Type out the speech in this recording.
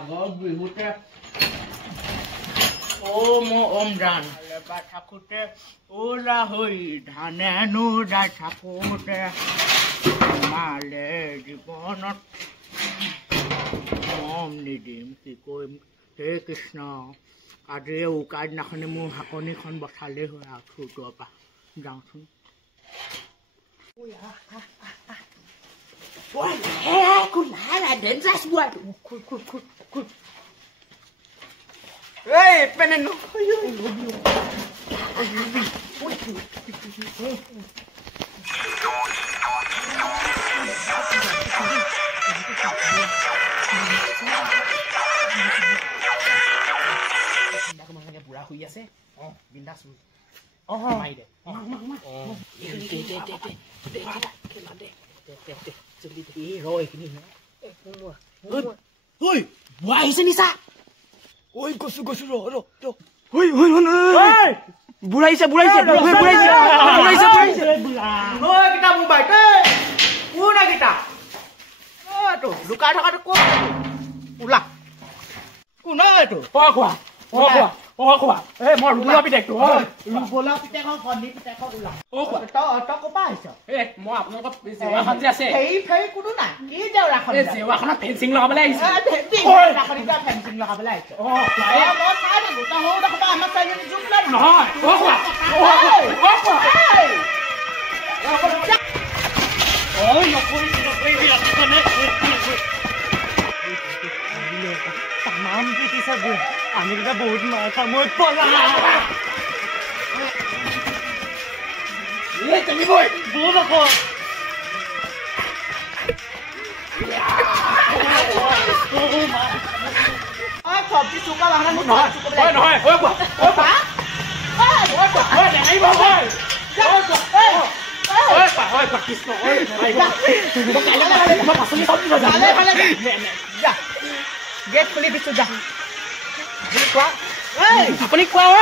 আগৰ বিহুতে ওম জান থাকোঁতে ওলা হৈ ধানেনো যাই থাকোঁতে মালে জীৱনত মম নিদিম কি কৰিম হে কৃষ্ণ আজি উকাৰ দিনাখনি মোৰ হাকনিখন বঠালেই হয় আৰু চুৰটোৰ পৰা যাওঁচোন Boy, hey, cool, I didn't just what. Cool. Hey, Penano. Rồi cái gì nữa? Ôi, quay xin đi xa. Ôi, có sự rồi. Ôi. Burai sa. Ôi, kita mau baik. Una kita. Aduh, luka ada kok. Ulah. Kuna itu. Apa? Mau bola pitek tu. Bola pitek kau kon ni pitek kau ulah. Tao kau apa sih? Mau apa? Kau sewa kan dia sih. Pay kudu nak. Ini jauh lah kon. Sewa kan fencing lah belai. Fencing lah kon dia fencing lah belai. Oh, mau cari tu. Tahu dah kau amat saya ni jumlah. Nah, apa? Oh, nak pergi lah sana. Tamam itu sahaja. আমি এটা বহুত মার খামত পলা এই তুমি বই বল দেখো আয় সবজি চুকা বাহানা নহয় নহয় ওই বা ওই নাই বাবা ওই কৃষ্ণ ওই গেট খুলি দিছো যা Apa ni kuah?